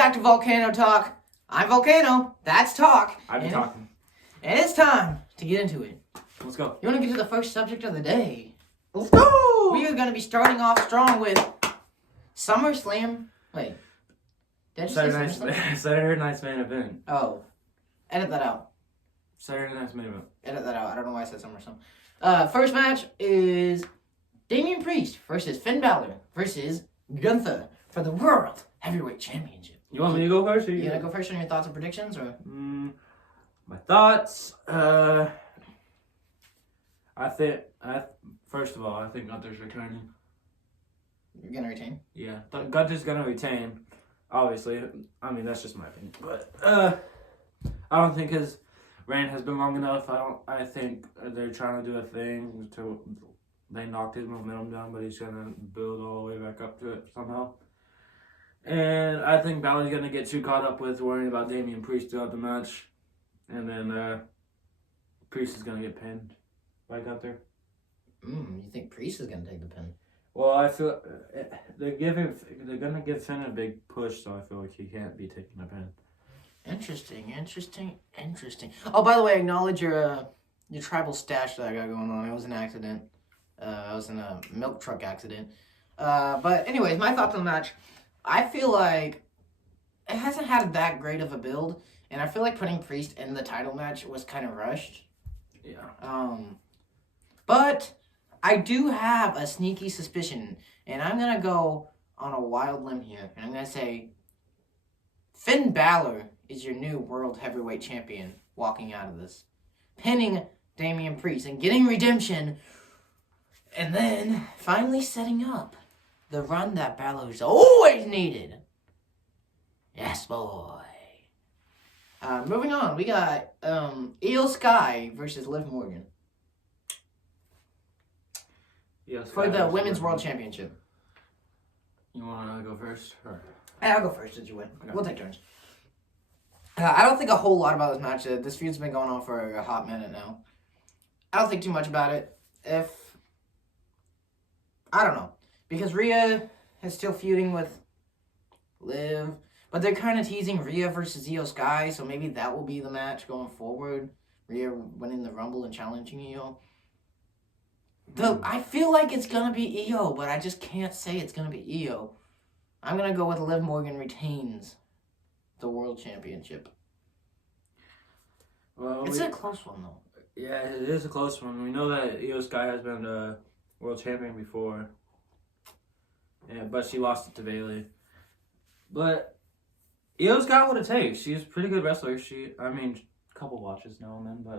back to Volcano Talk. I'm Volcano. That's Talk. I've been talking. And it's time to get into it. Let's go. You want to get to the first subject of the day? Let's go! We are going to be starting off strong with SummerSlam. Wait. Did I just say SummerSlam? Saturday Night's main event. Oh. Edit that out. Saturday Night's main event. Edit that out. I don't know why I said SummerSlam. First match is Damian Priest versus Finn Balor versus Gunther for the World Heavyweight Championship. You want me to go first? Or you want to go first on your thoughts and predictions? Or my thoughts? First of all, I think Gunther's returning. You're going to retain? Yeah, Gunther's going to retain. Obviously. I mean, that's just my opinion. But I don't think his reign has been long enough. I think they're trying to do a thing to... They knocked his momentum down, but he's going to build all the way back up to it somehow. And I think Balor's going to get too caught up with worrying about Damian Priest throughout the match. And then Priest is going to get pinned by Gunther. You think Priest is going to take the pin? Well, I feel they're going to give Finn a big push, so I feel like he can't be taking the pin. Interesting. Oh, by the way, acknowledge your tribal stash that I got going on. It was an accident. I was in a milk truck accident. But anyways, my thoughts on the match. I feel like it hasn't had that great of a build, and I feel like putting Priest in the title match was kind of rushed. Yeah. But I do have a sneaky suspicion, and I'm going to go on a wild limb here, and I'm going to say Finn Balor is your new World Heavyweight Champion walking out of this, pinning Damian Priest and getting redemption, and then finally setting up the run that Balor's always needed. Yes, boy. Moving on, we got Io Sky versus Liv Morgan for the Women's World Championship. You want to go first? Or? I'll go first since you win. Okay. We'll take turns. I don't think a whole lot about this match. This feud's been going on for a hot minute now. I don't think too much about it. I don't know. Because Rhea is still feuding with Liv. But they're kind of teasing Rhea versus Io Sky, so maybe that will be the match going forward. Rhea winning the Rumble and challenging Io. I feel like it's going to be Io, but I just can't say it's going to be Io. I'm going to go with Liv Morgan retains the World Championship. Well, it's a close one, though. Yeah, it is a close one. We know that Io Sky has been a World Champion before. Yeah, but she lost it to Bayley. But Io's got what it takes. She's a pretty good wrestler. A couple watches now and then, but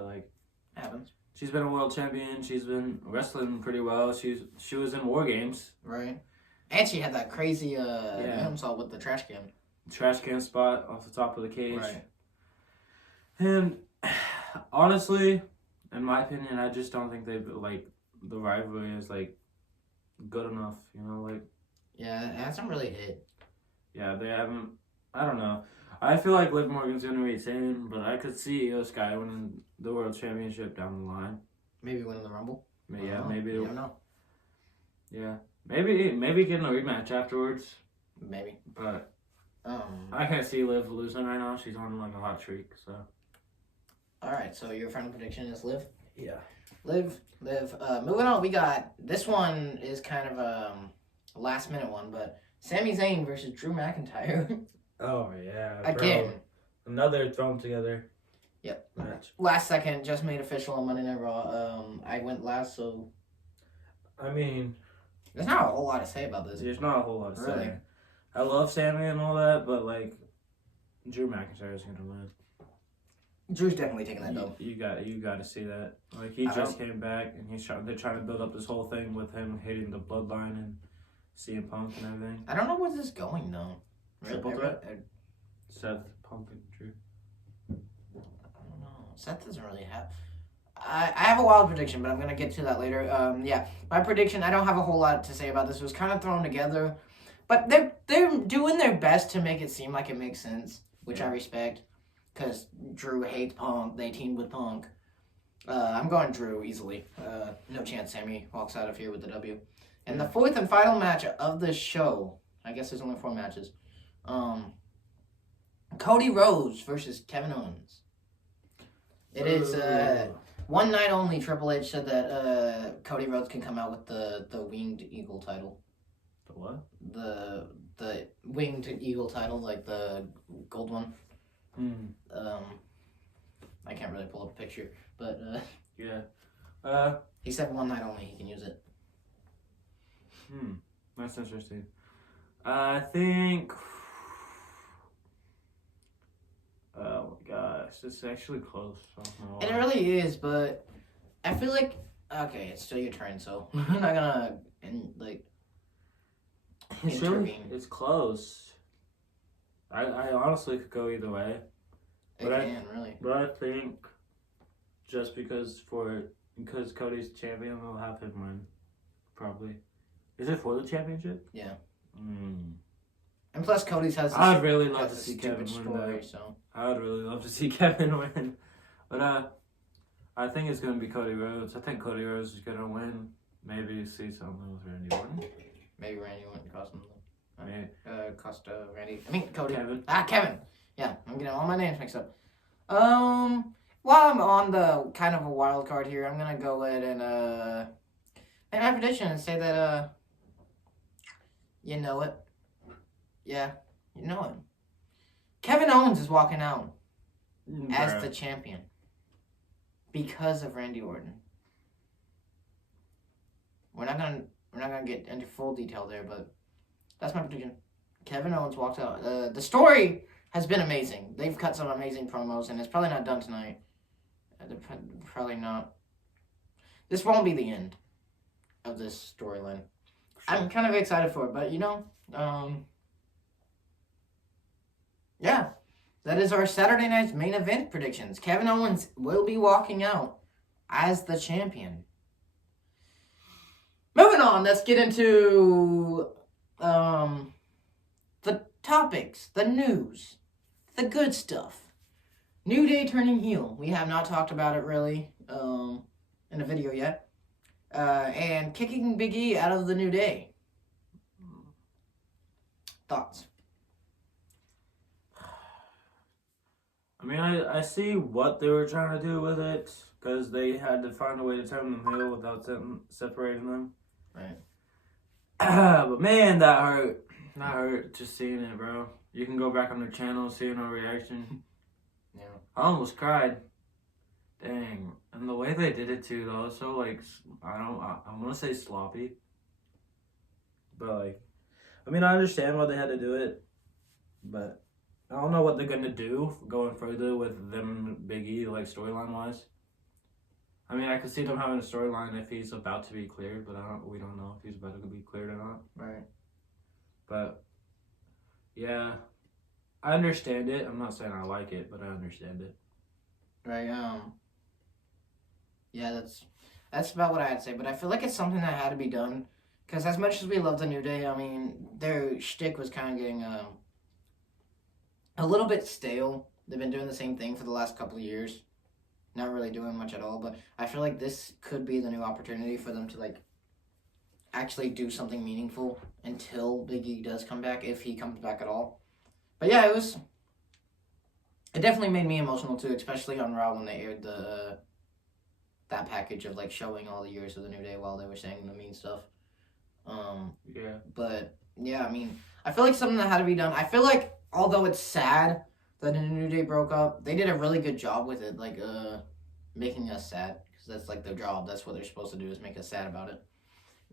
happens. She's been a world champion. She's been wrestling pretty well. She was in War Games. Right. And she had that crazy moonsault with the trash can. Trash can spot off the top of the cage. Right. And honestly, in my opinion, I just don't think they've the rivalry is good enough. Yeah, it hasn't really hit. Yeah, they haven't. I don't know. I feel like Liv Morgan's going to retain, but I could see Io Sky winning the World Championship down the line. Maybe winning the Rumble? Yeah, maybe. You don't know. Yeah. Maybe getting a rematch afterwards. Maybe. But I can't see Liv losing right now. She's on a hot streak, so. Alright, so your final prediction is Liv? Yeah. Liv. Moving on, we got, this one is kind of a last minute one, but Sami Zayn versus Drew McIntyre. Oh, yeah. Again. Bro. Another thrown together. Yep. Match. Last second, just made official on Monday Night Raw. I went last, so. There's not a whole lot to say about this. There's not a whole lot to really say. I love Sami and all that, but Drew McIntyre is gonna win. Drew's definitely taking that though. You got to see that. He just came back, and they're trying to build up this whole thing with him hitting the bloodline and CM Punk and everything. I don't know where this is going though. Triple threat? Seth, Punk, and Drew. I don't know. Seth doesn't really have. I have a wild prediction, but I'm gonna get to that later. My prediction. I don't have a whole lot to say about this. It was kind of thrown together, but they're doing their best to make it seem like it makes sense, which I respect. Because Drew hates Punk. They teamed with Punk. I'm going Drew easily. No chance Sammy walks out of here with the W. And the fourth and final match of the show, I guess there's only 4 matches, Cody Rhodes versus Kevin Owens. It is one night only. Triple H said that Cody Rhodes can come out with the Winged Eagle title. The what? The Winged Eagle title, like the gold one. I can't really pull up a picture, but yeah. He said one night only he can use it. That's interesting. I think. Oh my gosh, it's actually close. It really is, but I feel like it's still your turn, so I'm not gonna intervene. It's close. I honestly could go either way. Really. But I think just because Cody's champion, we'll have him win. Probably. Is it for the championship? Yeah. And plus, Cody's has. I'd really love to see Kevin win. Story, so. I would really love to see Kevin win, but I think it's gonna be Cody Rhodes. I think Cody Rhodes is gonna win. Maybe see something with Randy Orton. Maybe Randy Orton cost him. Randy. I mean Cody. Kevin. Kevin. Yeah, I'm getting all my names mixed up. While I'm on the kind of a wild card here, I'm gonna go ahead and make my prediction and say that you know it. Yeah, you know it. Kevin Owens is walking out as the champion because of Randy Orton. We're not gonna get into full detail there, but that's my prediction. Kevin Owens walks out. The story has been amazing. They've cut some amazing promos, and it's probably not done tonight. Probably not. This won't be the end of this storyline. Sure. I'm kind of excited for it, but yeah, that is our Saturday night's main event predictions. Kevin Owens will be walking out as the champion. Moving on, let's get into the topics, the news, the good stuff. New Day turning heel. We have not talked about it really in a video yet. And kicking Big E out of the New Day. Thoughts? I mean, I see what they were trying to do with it, because they had to find a way to turn them heel without separating them. Right. But man, that hurt. That hurt just seeing it, bro. You can go back on their channel, seeing our reaction. Yeah. I almost cried. Dang. And the way they did it too, though, was so I want to say sloppy. But I mean, I understand why they had to do it, but I don't know what they're gonna do going further with them Big E, storyline wise. I mean, I could see them having a storyline if he's about to be cleared, but we don't know if he's about to be cleared or not. Right. But yeah, I understand it. I'm not saying I like it, but I understand it. Right. Yeah, that's about what I had to say. But I feel like it's something that had to be done, because as much as we love the New Day, I mean, their shtick was kind of getting a little bit stale. They've been doing the same thing for the last couple of years. Not really doing much at all, but I feel like this could be the new opportunity for them to actually do something meaningful until Big E does come back, if he comes back at all. But yeah, it definitely made me emotional too, especially on Raw when they aired that package of showing all the years of the New Day while they were saying the mean stuff. Yeah. But yeah, I mean, I feel like something that had to be done. I feel like although it's sad that the New Day broke up, they did a really good job with it, making us sad, because that's their job. That's what they're supposed to do, is make us sad about it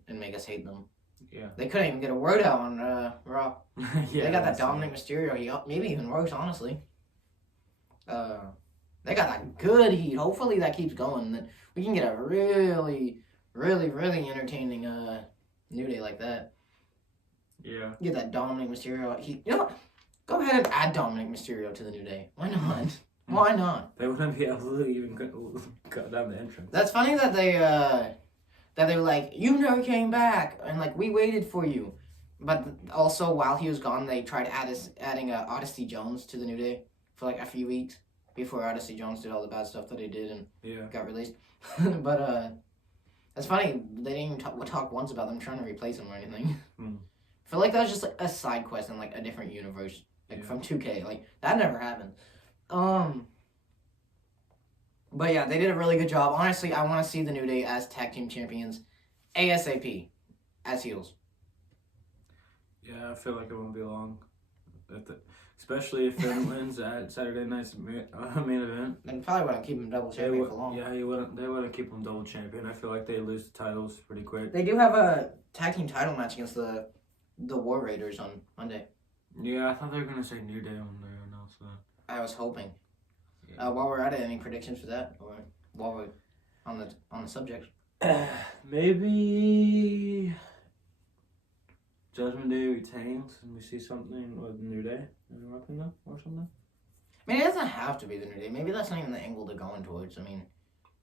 and make us hate them. Yeah. They couldn't even get a word out on Raw. Yeah, they got that Dominic Mysterio. Maybe even worse, honestly. They got that good heat. Hopefully that keeps going. That we can get a really, really, really entertaining New Day like that. Yeah. Get that Dominic Mysterio heat. You know what? Go ahead and add Dominic Mysterio to the New Day. Why not? Why not? They wouldn't be able to even cut down the entrance. That's funny that they were like, you never came back, and we waited for you. But also, while he was gone, they tried adding Odyssey Jones to the New Day for a few weeks before Odyssey Jones did all the bad stuff that he did and got released. But that's funny. They didn't even talk once about them trying to replace him or anything. I feel like that was just a side quest in a different universe. like from 2K. Like that never happened. But yeah, they did a really good job. Honestly, I want to see the New Day as tag team champions, ASAP, as heels. Yeah, I feel like it won't be long. Especially if Finn wins at Saturday night's main event. And probably wouldn't keep him double champion for long. Yeah, they wouldn't keep him double champion. I feel like they lose the titles pretty quick. They do have a tag team title match against the War Raiders on Monday. Yeah, I thought they were gonna say New Day when they announced that. I was hoping. Yeah. While we're at it, any predictions for that, or while we're on the subject? Maybe Judgment Day retains, and we see something with New Day interrupting them or something. I mean, it doesn't have to be the New Day. Maybe that's not even the angle they're going towards. I mean,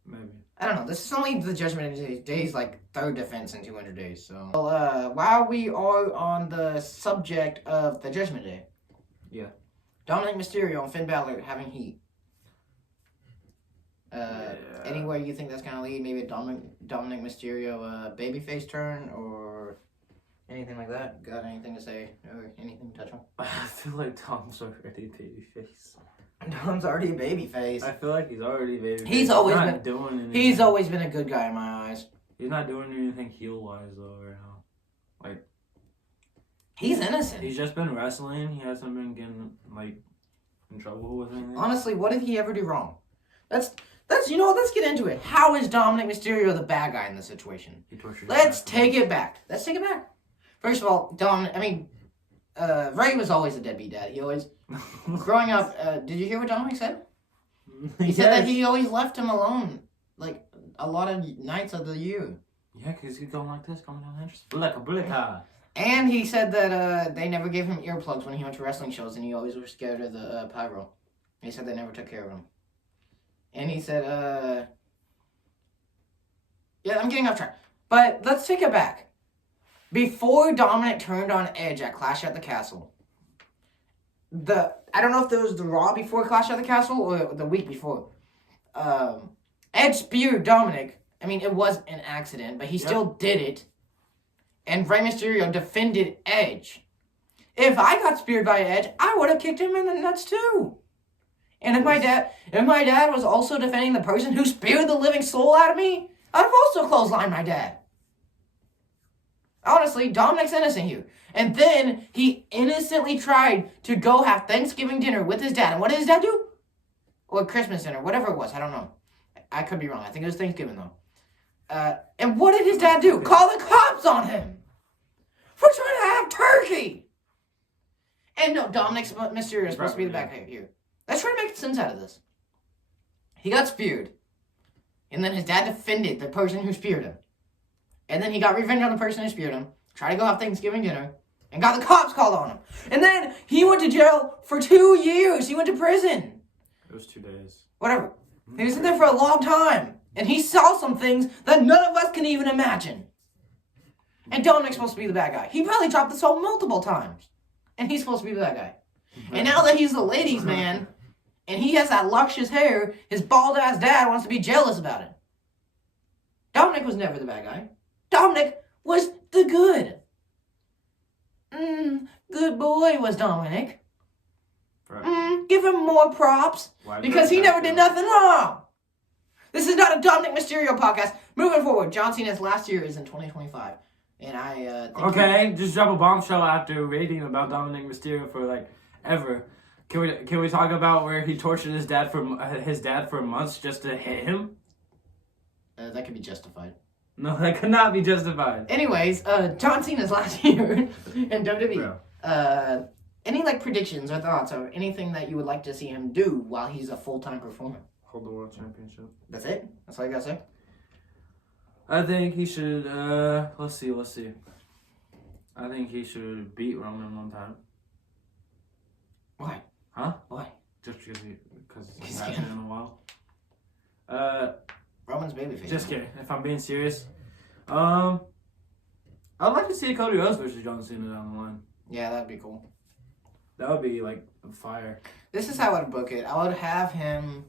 maybe. I don't know. This is only the Judgment Day's like third defense in 200 days. So, well, while we are on the subject of the Judgment Day, yeah, Dominic Mysterio and Finn Balor having heat. Anywhere you think that's gonna lead? Maybe a Dominic Mysterio babyface turn or anything like that? Got anything to say or anything to touch on? I feel like Dom's already babyface. Dom's already a babyface. I feel like he's already babyface. He's always not been doing anything. He's always been a good guy in my eyes. He's not doing anything heel wise though right now. Like he's innocent. He's just been wrestling. He hasn't been getting like in trouble with anything. Honestly, what did he ever do wrong? That's you know what, let's get into it. How is Dominic Mysterio the bad guy in this situation? Let's take it back. First of all, Ray was always a deadbeat dad. He always growing up, did you hear what Dominic said? He said that he always left him alone like a lot of nights of the year. Yeah, because he's going like this, going down the entrance. Like a bullet car. And he said that they never gave him earplugs when he went to wrestling shows and he always was scared of the pyro. He said they never took care of him. And he said, yeah, I'm getting off track. But let's take it back. Before Dominic turned on Edge at Clash at the Castle, I don't know if it was the Raw before Clash at the Castle or the week before, Edge speared Dominic. I mean, it was an accident, but he still did it. And Rey Mysterio defended Edge. If I got speared by Edge, I would have kicked him in the nuts too. And if my dad was also defending the person who speared the living soul out of me, I'd have also clotheslined my dad. Honestly, Dominic's innocent here. And then he innocently tried to go have Thanksgiving dinner with his dad. And what did his dad do? Or Christmas dinner, whatever it was. I don't know. I could be wrong. I think it was Thanksgiving, though. And what did his dad do? Call the cops on him for trying to have turkey. And no, Dominic Mysterio is supposed to be the bad guy here. Let's try to make sense out of this. He got speared. And then his dad defended the person who speared him. And then he got revenge on the person who speared him. Tried to go have Thanksgiving dinner. And got the cops called on him. And then he went to jail for 2 years. He went to prison. It was 2 days. Whatever. He was in there for a long time. And he saw some things that none of us can even imagine. And Dominic's supposed to be the bad guy. He probably dropped the soap multiple times. And he's supposed to be the bad guy. And now that he's the ladies' man, and he has that luscious hair, his bald-ass dad wants to be jealous about it. Dominic was never the bad guy. Dominic was the good. Good boy was Dominic. Give him more props. Because he never did nothing wrong. This is not a Dominic Mysterio podcast. Moving forward, John Cena's last year is in 2025. And I think just drop a bombshell after reading about Dominic Mysterio for like ever. Can we talk about where he tortured his dad for months just to hit him? That could be justified. No, that could not be justified. Anyways, John Cena's last year in WWE. Bro. Any like predictions or thoughts or anything that you would like to see him do while he's a full-time performer? Hold the world championship. That's it? That's all you gotta say? I think he should, let's see. I think he should beat Roman one time. Why? Huh? Why? Just because he hasn't in a while. Roman's babyface. Just kidding. If I'm being serious. I'd like to see Cody Rhodes versus John Cena down the line. Yeah, that'd be cool. That would be, like, fire. This is how I would book it. I would have him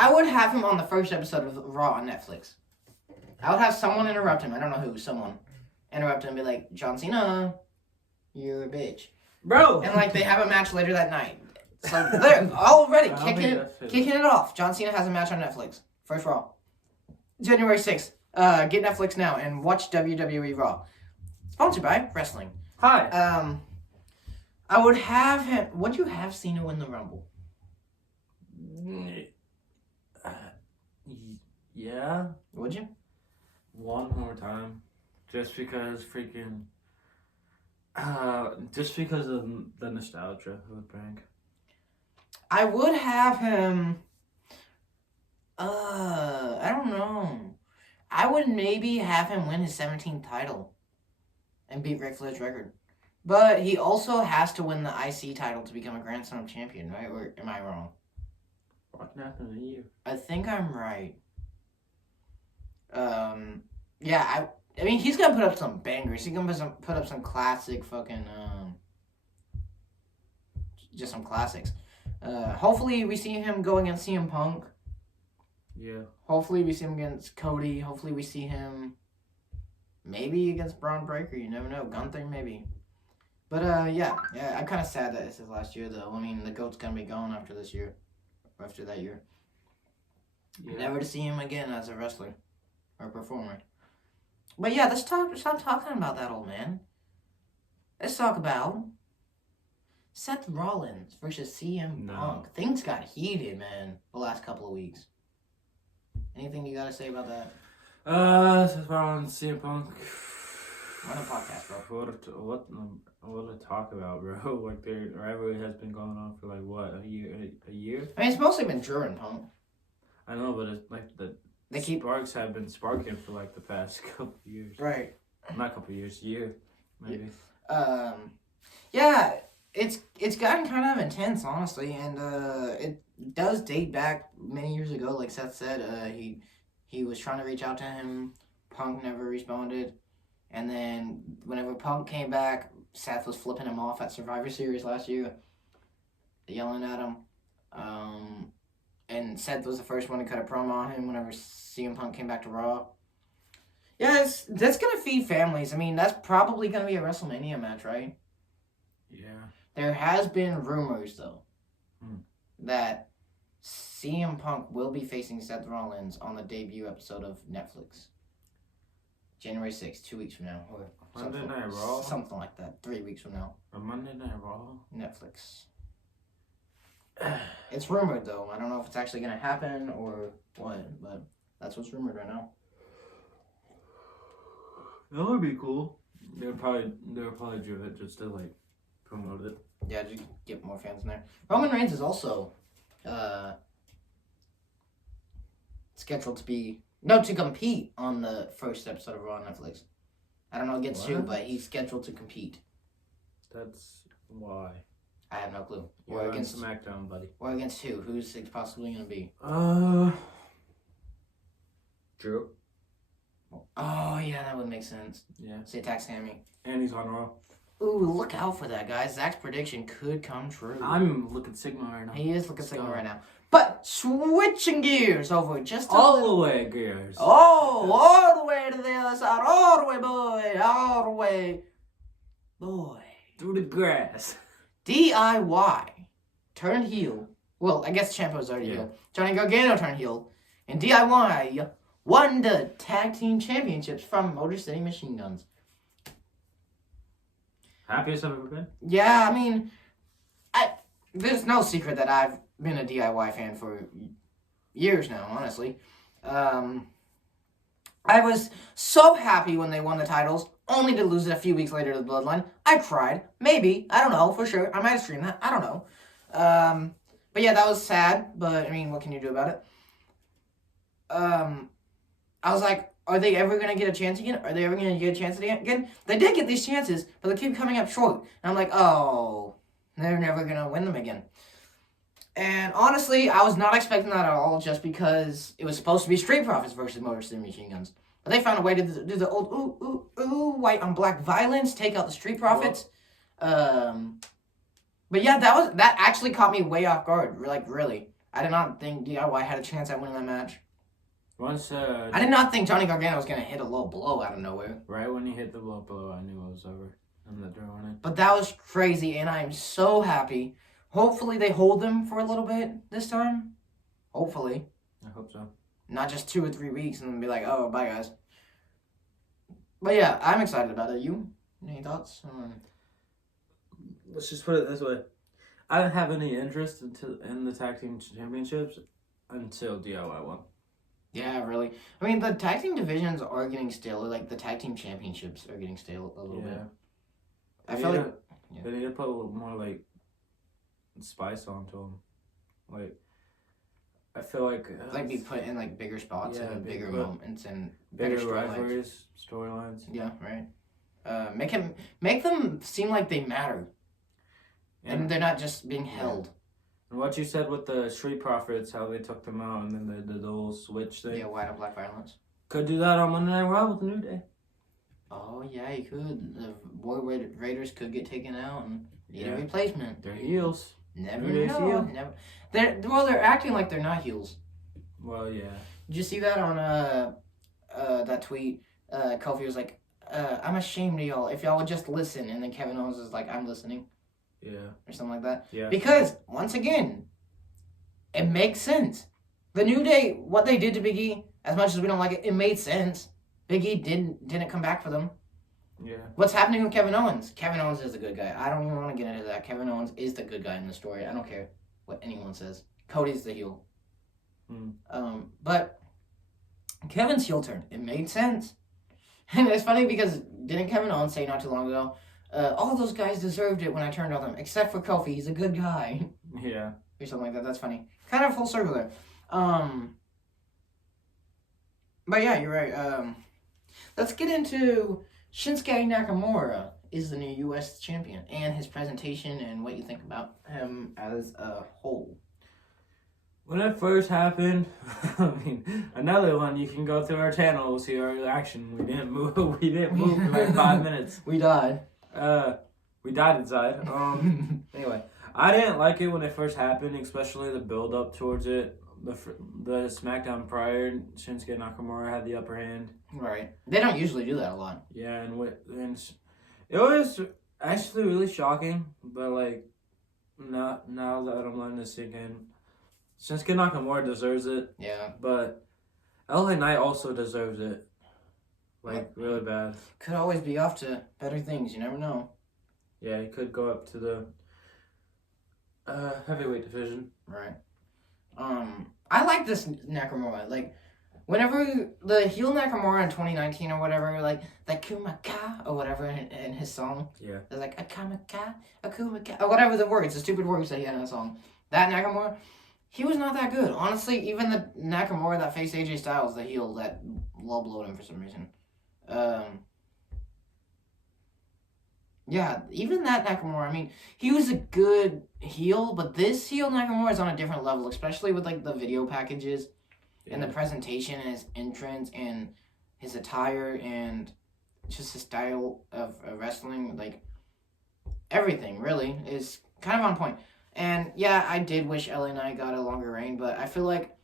I would have him on the first episode of Raw on Netflix. I would have someone interrupt him. I don't know who. Someone interrupt him and be like, John Cena, You're a bitch. Bro! And, like, they have a match later that night. So, they're already I don't think kicking it off. John Cena has a match on Netflix. First Raw. January 6th. Get Netflix now and watch WWE Raw. Sponsored by Wrestling. Hi. I would have him... Would you have Cena win the Rumble? Yeah. Would you? One more time. Just because freaking... just because of the nostalgia it would bring. I would have him... I don't know. I would maybe have him win his 17th title and beat Ric Flair's record. But he also has to win the IC title to become a Grand Slam champion, right? Or am I wrong? What happened to you? I think I'm right. Yeah, I mean, he's gonna put up some bangers. He's gonna put up some classic fucking, just some classics. Hopefully we see him go against CM Punk. Yeah. Hopefully we see him against Cody. Hopefully we see him maybe against Braun Breaker. You never know. Gunther maybe. But yeah, I'm kind of sad that it's his last year though. I mean, the GOAT's gonna be gone after this year, after that year. Yeah. Never to see him again as a wrestler or performer. But yeah, stop talking about that old man. Let's talk about Seth Rollins versus CM Punk. Things got heated, man, the last couple of weeks. Anything you gotta say about that? Seth Rollins, CM Punk. Run a podcast, bro. What to talk about, bro? Like, their rivalry has been going on for like what, a year? A year? I mean, it's mostly been Drew and Punk. I know, but it's like sparks have been sparking for like the past couple of years. Right. Not couple of years, year maybe. Yeah, it's gotten kind of intense, honestly, and it does date back many years ago. Like Seth said, he was trying to reach out to him. Punk never responded, and then whenever Punk came back, Seth was flipping him off at Survivor Series last year, yelling at him. And Seth was the first one to cut a promo on him whenever CM Punk came back to Raw. Yeah, that's going to feed families. I mean, that's probably going to be a WrestleMania match, right? Yeah. There has been rumors, though, that CM Punk will be facing Seth Rollins on the debut episode of Netflix. January 6th, 2 weeks from now. Or Monday Night Raw? Something like that, 3 weeks from now. A Monday Night Raw? Netflix. It's rumored, though. I don't know if it's actually going to happen or what, but that's what's rumored right now. That would be cool. They would probably do it just to, like, promote it. Yeah, just get more fans in there. Roman Reigns is also scheduled to compete on the first episode of Raw on Netflix. I don't know against who, but he's scheduled to compete. That's why. I have no clue. Or against SmackDown, buddy. Or against who? Who's it possibly going to be? Drew. Oh, yeah, that would make sense. Yeah. Say attack Sammy. And he's on Raw. Ooh, look out for that, guys. Zach's prediction could come true. I'm looking Sigma right now. He is looking Sigma right now. But switching gears over just all the way, gears. Oh, all the way to the other side. All the way, boy. All the way. Boy. Through the grass. DIY turned heel. Well, I guess Ciampa's already heel. Johnny Gargano turned heel. And DIY won the tag team championships from Motor City Machine Guns. Happiest I've ever been? Yeah, I mean, there's no secret that I've been a DIY fan for years now, honestly. I was so happy when they won the titles, only to lose it a few weeks later to the Bloodline. I cried. Maybe. I don't know, for sure. I might have streamed that. I don't know. But yeah, that was sad, but I mean, what can you do about it? I was like, are they ever going to get a chance again? Are they ever going to get a chance again? They did get these chances, but they keep coming up short. And I'm like, oh, they're never going to win them again. And honestly, I was not expecting that at all, just because it was supposed to be Street Profits versus Motor City Machine Guns. But they found a way to do the old white on black violence, take out the Street Profits. But yeah, that actually caught me way off guard. Like, really. I did not think DIY had a chance at winning that match. I did not think Johnny Gargano was going to hit a low blow out of nowhere. Right when he hit the low blow, I knew it was over. And that they're winning. But that was crazy, and I'm so happy. Hopefully they hold them for a little bit this time. Hopefully. I hope so. Not just 2 or 3 weeks and then be like, oh, bye, guys. But yeah, I'm excited about it. You? Any thoughts? Let's just put it this way. I didn't have any interest in the tag team championships until DIY won. Yeah, really. I mean, the tag team divisions are getting stale. Like, the tag team championships are getting stale a little bit. I feel like... They need to put a little more, like, spice onto them. Like, I feel like... like, be put in, like, bigger spots and bigger moments and bigger rivalries, storylines. Yeah, right. Make them seem like they matter. Yeah. And they're not just being held. And what you said with the Street Profits, how they took them out and then they did the whole switch thing. Yeah, white and black violence. Could do that on Monday Night Raw with the New Day. Oh, yeah, you could. The War Raiders could get taken out and need a replacement. They're heels. Never know. Never. They're acting like they're not heels. Well, yeah. Did you see that on that tweet? Kofi was like, I'm ashamed of y'all. If y'all would just listen. And then Kevin Owens is like, I'm listening. Yeah. Or something like that. Yeah. Because, once again, it makes sense. The New Day, what they did to Big E, as much as we don't like it, it made sense. Big E didn't come back for them. Yeah. What's happening with Kevin Owens? Kevin Owens is the good guy. I don't even want to get into that. Kevin Owens is the good guy in the story. I don't care what anyone says. Cody's the heel. But Kevin's heel turn, it made sense. And it's funny because didn't Kevin Owens say not too long ago, all those guys deserved it when I turned on them, except for Kofi. He's a good guy. Yeah. Or something like that. That's funny. Kind of full circle there. But yeah, you're right. Let's get into Shinsuke Nakamura is the new U.S. champion and his presentation and what you think about him as a whole. When it first happened, I mean, another one, you can go through our channel, we'll see our reaction. We didn't move for like 5 minutes. We died. We died inside. Anyway, I didn't like it when it first happened, especially the build up towards it. The SmackDown prior, Shinsuke Nakamura had the upper hand. Right. They don't usually do that a lot. Yeah, and it was actually really shocking, but like, now that I'm letting this sink in, Shinsuke Nakamura deserves it. Yeah. But LA Knight also deserves it. Like, really bad. Could always be off to better things. You never know. Yeah, he could go up to the heavyweight division. Right. I like this Nakamura. Like, whenever the heel Nakamura in 2019 or whatever, like, the Kumaka or whatever in his song. Yeah. There's like, a Kumaka, or whatever the words, the stupid words that he had in the song. That Nakamura, he was not that good. Honestly, even the Nakamura that faced AJ Styles, the heel that low blowed him for some reason. Yeah, even that Nakamura, I mean, he was a good heel, but this heel Nakamura is on a different level, especially with, like, the video packages and the presentation and his entrance and his attire and just his style of wrestling. Like, everything, really, is kind of on point. And, yeah, I did wish LA Knight got a longer reign, but I feel like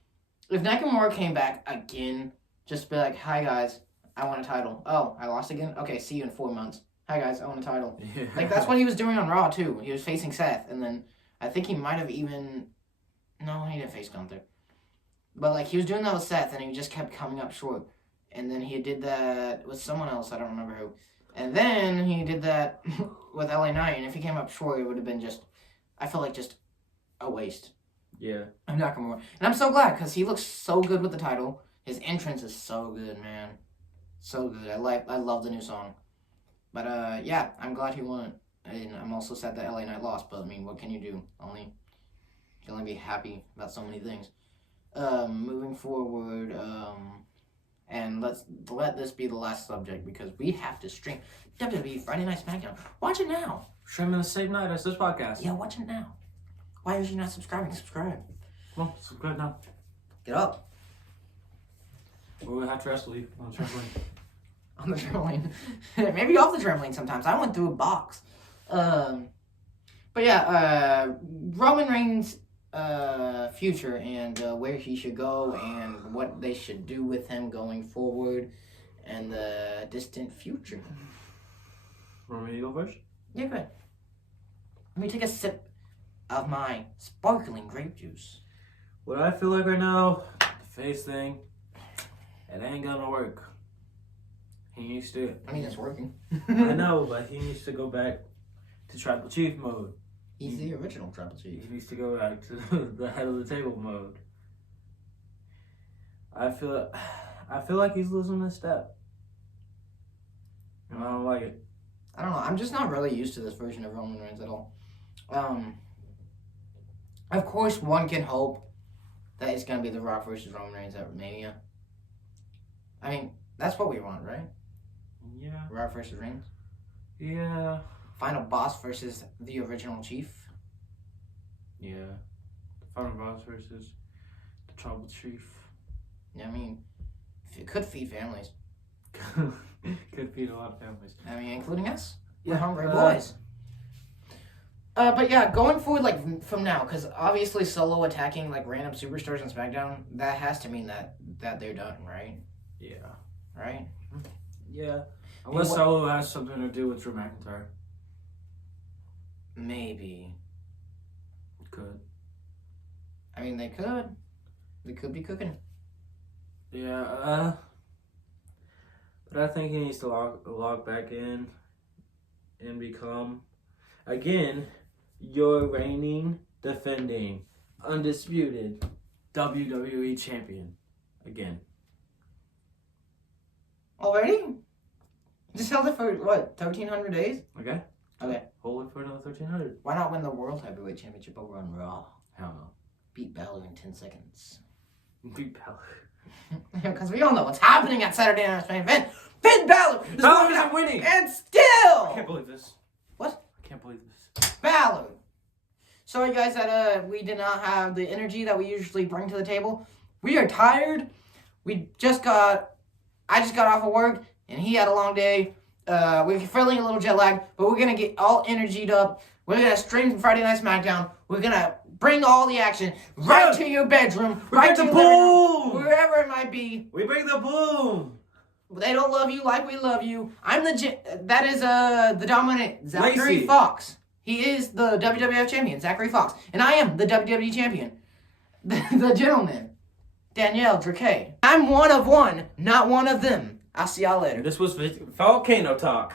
if Nakamura came back again, just be like, hi, guys, I want a title. Oh, I lost again? Okay, see you in 4 months. Hi, guys, I want a title. Yeah. Like, that's what he was doing on Raw, too. He was facing Seth, and then I think he might have even... No, he didn't face Gunther. But, like, he was doing that with Seth, and he just kept coming up short. And then he did that with someone else, I don't remember who. And then he did that with LA Knight, and if he came up short, it would have been just... I feel like just a waste. Yeah. I'm Nakamura. And I'm so glad, because he looks so good with the title. His entrance is so good, man. So good. I love the new song. But, yeah, I'm glad he won it. And I'm also sad that LA Knight lost, but, I mean, what can you do? You can only be happy about so many things. Moving forward, and let's let this be the last subject, because we have to stream WWE Friday Night SmackDown. Watch it now. Streaming the same night as this podcast. Yeah, watch it now. Why are you not subscribing? Subscribe. Come on, subscribe now. Get up. We'll have to wrestle you on the trampoline. On the trampoline. Maybe off the trampoline sometimes. I went through a box. But yeah, Roman Reigns' future and where he should go and what they should do with him going forward and the distant future. Want me to go first? Yeah, go ahead. Let me take a sip of my sparkling grape juice. What I feel like right now, the face thing, it ain't gonna work. He needs to. I mean, it's working. I know, but he needs to go back to Tribal Chief mode. He's the original Tribal Chief. He needs to go back to the head of the table mode. I feel like he's losing a step. And I don't like it. I don't know. I'm just not really used to this version of Roman Reigns at all. Of course, one can hope that it's going to be The Rock versus Roman Reigns at Mania. I mean, that's what we want, right? Yeah. Rock versus Reigns. Yeah. Final boss versus the original Chief. Yeah. The final boss versus the Tribal Chief. I mean, it could feed families. Could feed a lot of families. I mean, including us. We're Yeah, hungry boys. But yeah, going forward, like, from now, because obviously Solo attacking, like, random superstars on SmackDown, that has to mean that they're done, right? Yeah. Right? Yeah. Unless Solo has something to do with Drew McIntyre. Maybe. Could. I mean, they could. They could be cooking. Yeah, but I think he needs to log back in and become, again, your reigning, defending, undisputed WWE champion. Again. Already? Just held it for, what, 1,300 days? Okay? Okay. Hold it for another 1,300. Why not win the World Heavyweight Championship over on Raw? Hell no. Beat Balor in 10 seconds. Beat Balor. Because we all know what's happening at Saturday Night's main event. Finn Balor is Balor walking isn't out, winning! and I still can't believe this. What? I can't believe this. Balor. Sorry guys that we did not have the energy that we usually bring to the table. We are tired. I just got off of work and he had a long day. We're feeling a little jet lag, but we're gonna get all energied up. We're gonna stream Friday Night SmackDown. We're gonna bring all the action right to your bedroom, right to the your living room, boom! wherever it might be. We bring the boom! They don't love you like we love you. That is the dominant Zachary Lacey. Fox. He is the WWF champion, Zachary Fox. And I am the WWE champion. The gentleman, Danielle Drake. I'm one of one, not one of them. I'll see y'all later. This was Volcano Talk.